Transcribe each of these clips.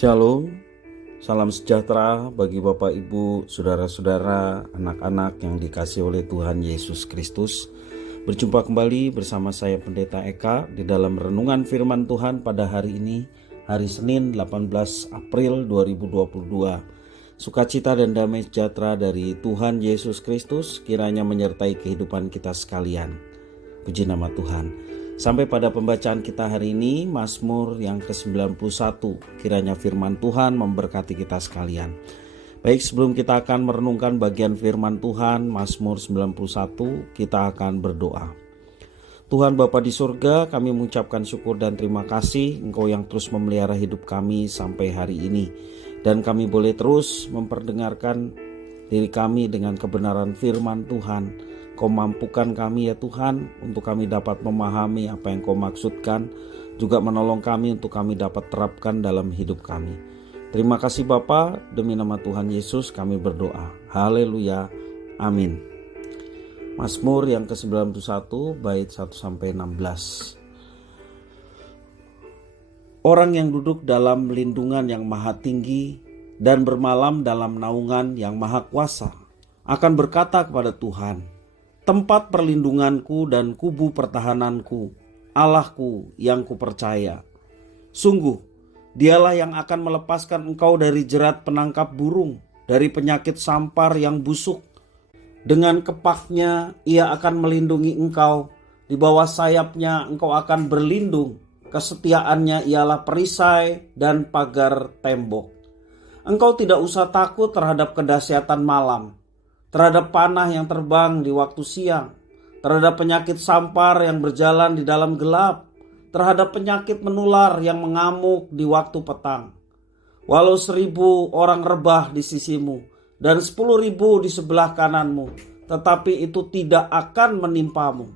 Shalom, salam sejahtera bagi Bapak Ibu, saudara-saudara, anak-anak yang dikasihi oleh Tuhan Yesus Kristus. Berjumpa kembali bersama saya Pendeta Eka di dalam renungan firman Tuhan pada hari ini, hari Senin 18 April 2022. Sukacita dan damai sejahtera dari Tuhan Yesus Kristus kiranya menyertai kehidupan kita sekalian. Puji nama Tuhan. Sampai pada pembacaan kita hari ini, Mazmur yang ke-91. Kiranya firman Tuhan memberkati kita sekalian. Baik, sebelum kita akan merenungkan bagian firman Tuhan, Mazmur 91, kita akan berdoa. Tuhan Bapa di surga, kami mengucapkan syukur dan terima kasih Engkau yang terus memelihara hidup kami sampai hari ini. Dan kami boleh terus memperdengarkan diri kami dengan kebenaran firman Tuhan. Kau mampukan kami ya Tuhan untuk kami dapat memahami apa yang Kau maksudkan, juga menolong kami untuk kami dapat terapkan dalam hidup kami. Terima kasih Bapa, demi nama Tuhan Yesus kami berdoa. Haleluya, amin. Mazmur yang ke-91 bait 1-16. Orang yang duduk dalam lindungan yang maha tinggi dan bermalam dalam naungan yang maha kuasa akan berkata kepada Tuhan, tempat perlindunganku dan kubu pertahananku, Allahku yang kupercaya. Sungguh, dialah yang akan melepaskan engkau dari jerat penangkap burung, dari penyakit sampar yang busuk. Dengan kepaknya ia akan melindungi engkau, di bawah sayapnya engkau akan berlindung. Kesetiaannya ialah perisai dan pagar tembok. Engkau tidak usah takut terhadap kedahsyatan malam, terhadap panah yang terbang di waktu siang, terhadap penyakit sampar yang berjalan di dalam gelap, terhadap penyakit menular yang mengamuk di waktu petang. Walau 1.000 orang rebah di sisimu dan 10.000 di sebelah kananmu, tetapi itu tidak akan menimpamu.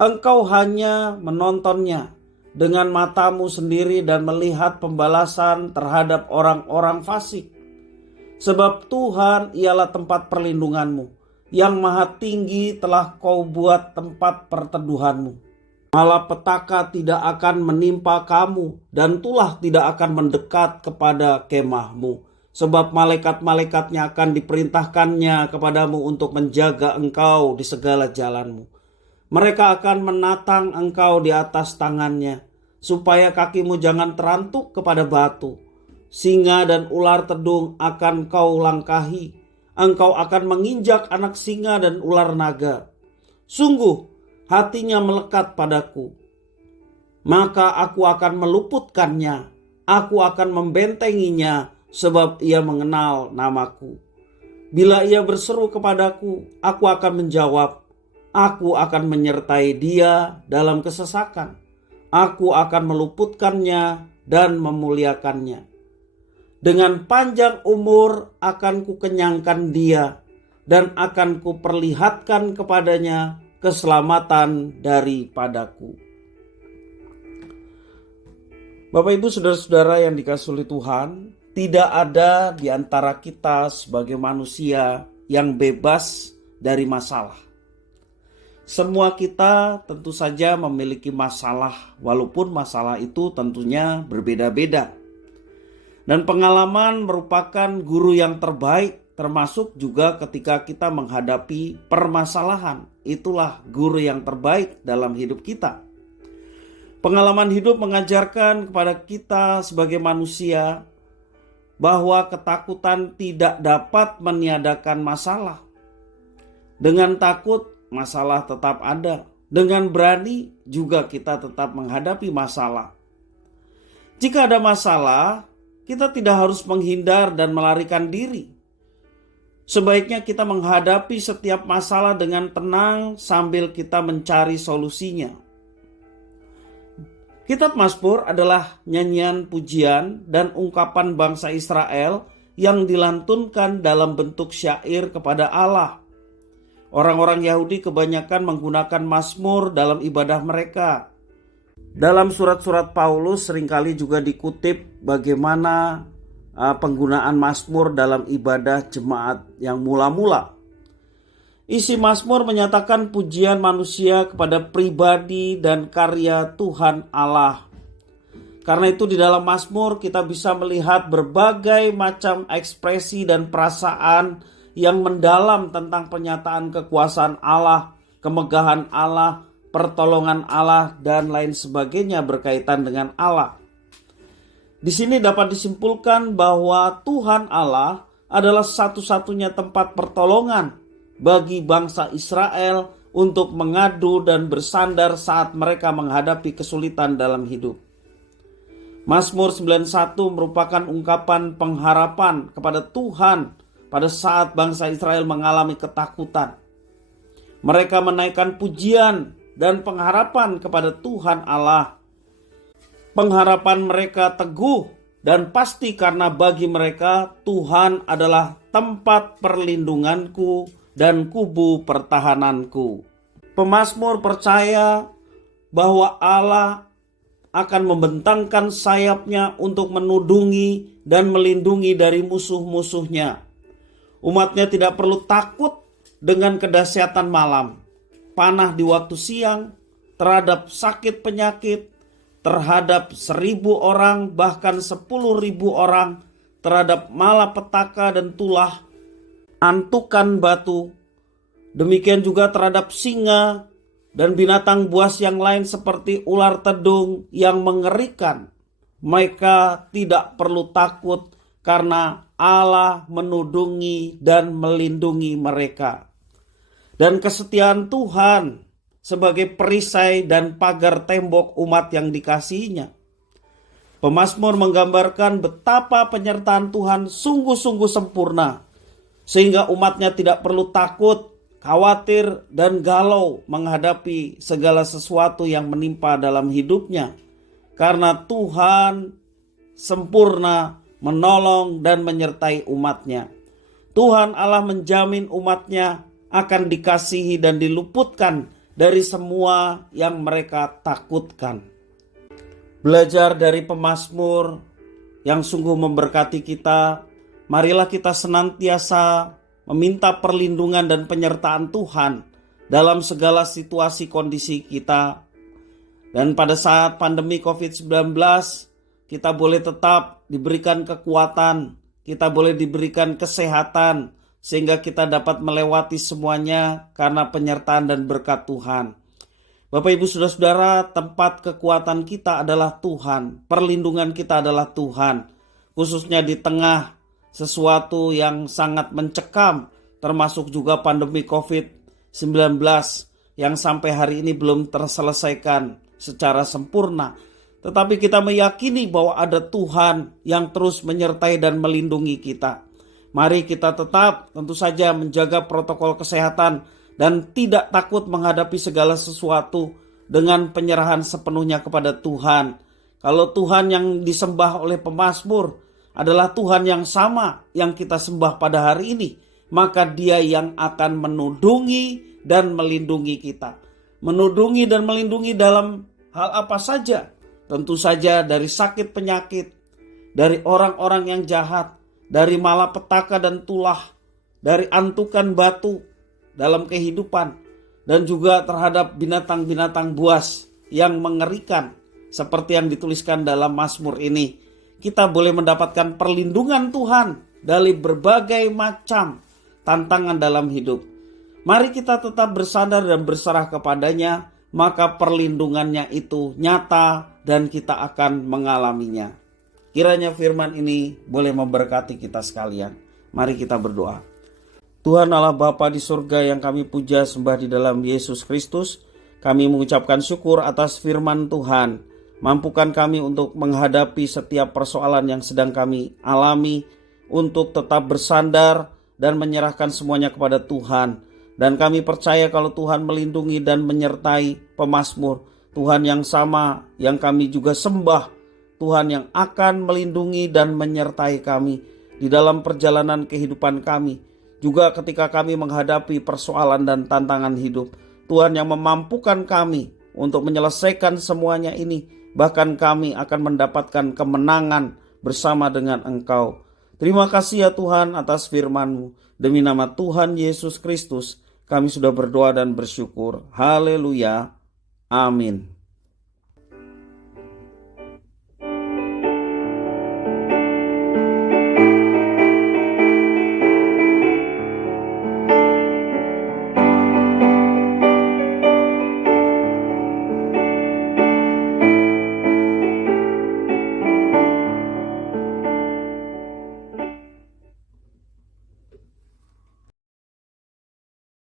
Engkau hanya menontonnya dengan matamu sendiri dan melihat pembalasan terhadap orang-orang fasik. Sebab Tuhan ialah tempat perlindunganmu, yang maha tinggi telah kau buat tempat perteduhanmu. Malapetaka tidak akan menimpa kamu, dan tulah tidak akan mendekat kepada kemahmu. Sebab malaikat-malaikatnya akan diperintahkannya kepadamu untuk menjaga engkau di segala jalanmu. Mereka akan menatang engkau di atas tangannya, supaya kakimu jangan terantuk kepada batu. Singa dan ular tedung akan kau langkahi. Engkau akan menginjak anak singa dan ular naga. Sungguh hatinya melekat padaku, maka aku akan meluputkannya. Aku akan membentenginya, sebab ia mengenal namaku. Bila ia berseru kepadaku, aku akan menjawab. Aku akan menyertai dia dalam kesesakan. Aku akan meluputkannya dan memuliakannya. Dengan panjang umur akan kukenyangkan dia, dan akan kuperlihatkan kepadanya keselamatan daripadaku. Bapak Ibu saudara-saudara yang dikasihi oleh Tuhan, tidak ada di antara kita sebagai manusia yang bebas dari masalah. Semua kita tentu saja memiliki masalah, walaupun masalah itu tentunya berbeda-beda. Dan pengalaman merupakan guru yang terbaik, termasuk juga ketika kita menghadapi permasalahan. Itulah guru yang terbaik dalam hidup kita. Pengalaman hidup mengajarkan kepada kita sebagai manusia bahwa ketakutan tidak dapat meniadakan masalah. Dengan takut, masalah tetap ada. Dengan berani juga kita tetap menghadapi masalah. Jika ada masalah, kita tidak harus menghindar dan melarikan diri. Sebaiknya kita menghadapi setiap masalah dengan tenang sambil kita mencari solusinya. Kitab Mazmur adalah nyanyian pujian dan ungkapan bangsa Israel yang dilantunkan dalam bentuk syair kepada Allah. Orang-orang Yahudi kebanyakan menggunakan Mazmur dalam ibadah mereka. Dalam surat-surat Paulus seringkali juga dikutip bagaimana penggunaan Mazmur dalam ibadah jemaat yang mula-mula. Isi Mazmur menyatakan pujian manusia kepada pribadi dan karya Tuhan Allah. Karena itu di dalam Mazmur kita bisa melihat berbagai macam ekspresi dan perasaan yang mendalam tentang penyataan kekuasaan Allah, kemegahan Allah, pertolongan Allah, dan lain sebagainya berkaitan dengan Allah. Di sini dapat disimpulkan bahwa Tuhan Allah adalah satu-satunya tempat pertolongan bagi bangsa Israel untuk mengadu dan bersandar saat mereka menghadapi kesulitan dalam hidup. Mazmur 91 merupakan ungkapan pengharapan kepada Tuhan pada saat bangsa Israel mengalami ketakutan. Mereka menaikkan pujian dan pengharapan kepada Tuhan Allah. Pengharapan mereka teguh dan pasti karena bagi mereka Tuhan adalah tempat perlindunganku dan kubu pertahananku. Pemazmur percaya bahwa Allah akan membentangkan sayapnya untuk menudungi dan melindungi dari musuh-musuhnya. Umatnya tidak perlu takut dengan kedahsyatan malam, panah di waktu siang, terhadap sakit penyakit, terhadap 1.000 orang bahkan 10.000 orang, terhadap malapetaka dan tulah, antukan batu, demikian juga terhadap singa dan binatang buas yang lain seperti ular tedung yang mengerikan. Mereka tidak perlu takut karena Allah menudungi dan melindungi mereka. Dan kesetiaan Tuhan sebagai perisai dan pagar tembok umat yang dikasihinya. Pemazmur menggambarkan betapa penyertaan Tuhan sungguh-sungguh sempurna, sehingga umatnya tidak perlu takut, khawatir, dan galau menghadapi segala sesuatu yang menimpa dalam hidupnya. Karena Tuhan sempurna menolong dan menyertai umatnya. Tuhan Allah menjamin umatnya akan dikasihi dan diluputkan dari semua yang mereka takutkan. Belajar dari pemazmur yang sungguh memberkati kita, marilah kita senantiasa meminta perlindungan dan penyertaan Tuhan dalam segala situasi kondisi kita. Dan pada saat pandemi COVID-19, kita boleh tetap diberikan kekuatan, kita boleh diberikan kesehatan, sehingga kita dapat melewati semuanya karena penyertaan dan berkat Tuhan. Bapak Ibu Saudara-saudara, tempat kekuatan kita adalah Tuhan, perlindungan kita adalah Tuhan, khususnya di tengah sesuatu yang sangat mencekam, termasuk juga pandemi COVID-19 yang sampai hari ini belum terselesaikan secara sempurna. Tetapi kita meyakini bahwa ada Tuhan yang terus menyertai dan melindungi kita. Mari kita tetap tentu saja menjaga protokol kesehatan dan tidak takut menghadapi segala sesuatu dengan penyerahan sepenuhnya kepada Tuhan. Kalau Tuhan yang disembah oleh pemazmur adalah Tuhan yang sama yang kita sembah pada hari ini, maka Dia yang akan menudungi dan melindungi kita. Menudungi dan melindungi dalam hal apa saja? Tentu saja dari sakit penyakit, dari orang-orang yang jahat, dari malapetaka dan tulah, dari antukan batu dalam kehidupan, dan juga terhadap binatang-binatang buas yang mengerikan seperti yang dituliskan dalam Mazmur ini. Kita boleh mendapatkan perlindungan Tuhan dari berbagai macam tantangan dalam hidup. Mari kita tetap bersandar dan berserah kepadanya, maka perlindungannya itu nyata dan kita akan mengalaminya. Kiranya firman ini boleh memberkati kita sekalian. Mari kita berdoa. Tuhan Allah Bapa di surga yang kami puja sembah di dalam Yesus Kristus, kami mengucapkan syukur atas firman Tuhan. Mampukan kami untuk menghadapi setiap persoalan yang sedang kami alami, untuk tetap bersandar dan menyerahkan semuanya kepada Tuhan. Dan kami percaya kalau Tuhan melindungi dan menyertai pemazmur, Tuhan yang sama yang kami juga sembah, Tuhan yang akan melindungi dan menyertai kami di dalam perjalanan kehidupan kami. Juga ketika kami menghadapi persoalan dan tantangan hidup, Tuhan yang memampukan kami untuk menyelesaikan semuanya ini. Bahkan kami akan mendapatkan kemenangan bersama dengan Engkau. Terima kasih ya Tuhan atas firman-Mu. Demi nama Tuhan Yesus Kristus, kami sudah berdoa dan bersyukur. Haleluya. Amin.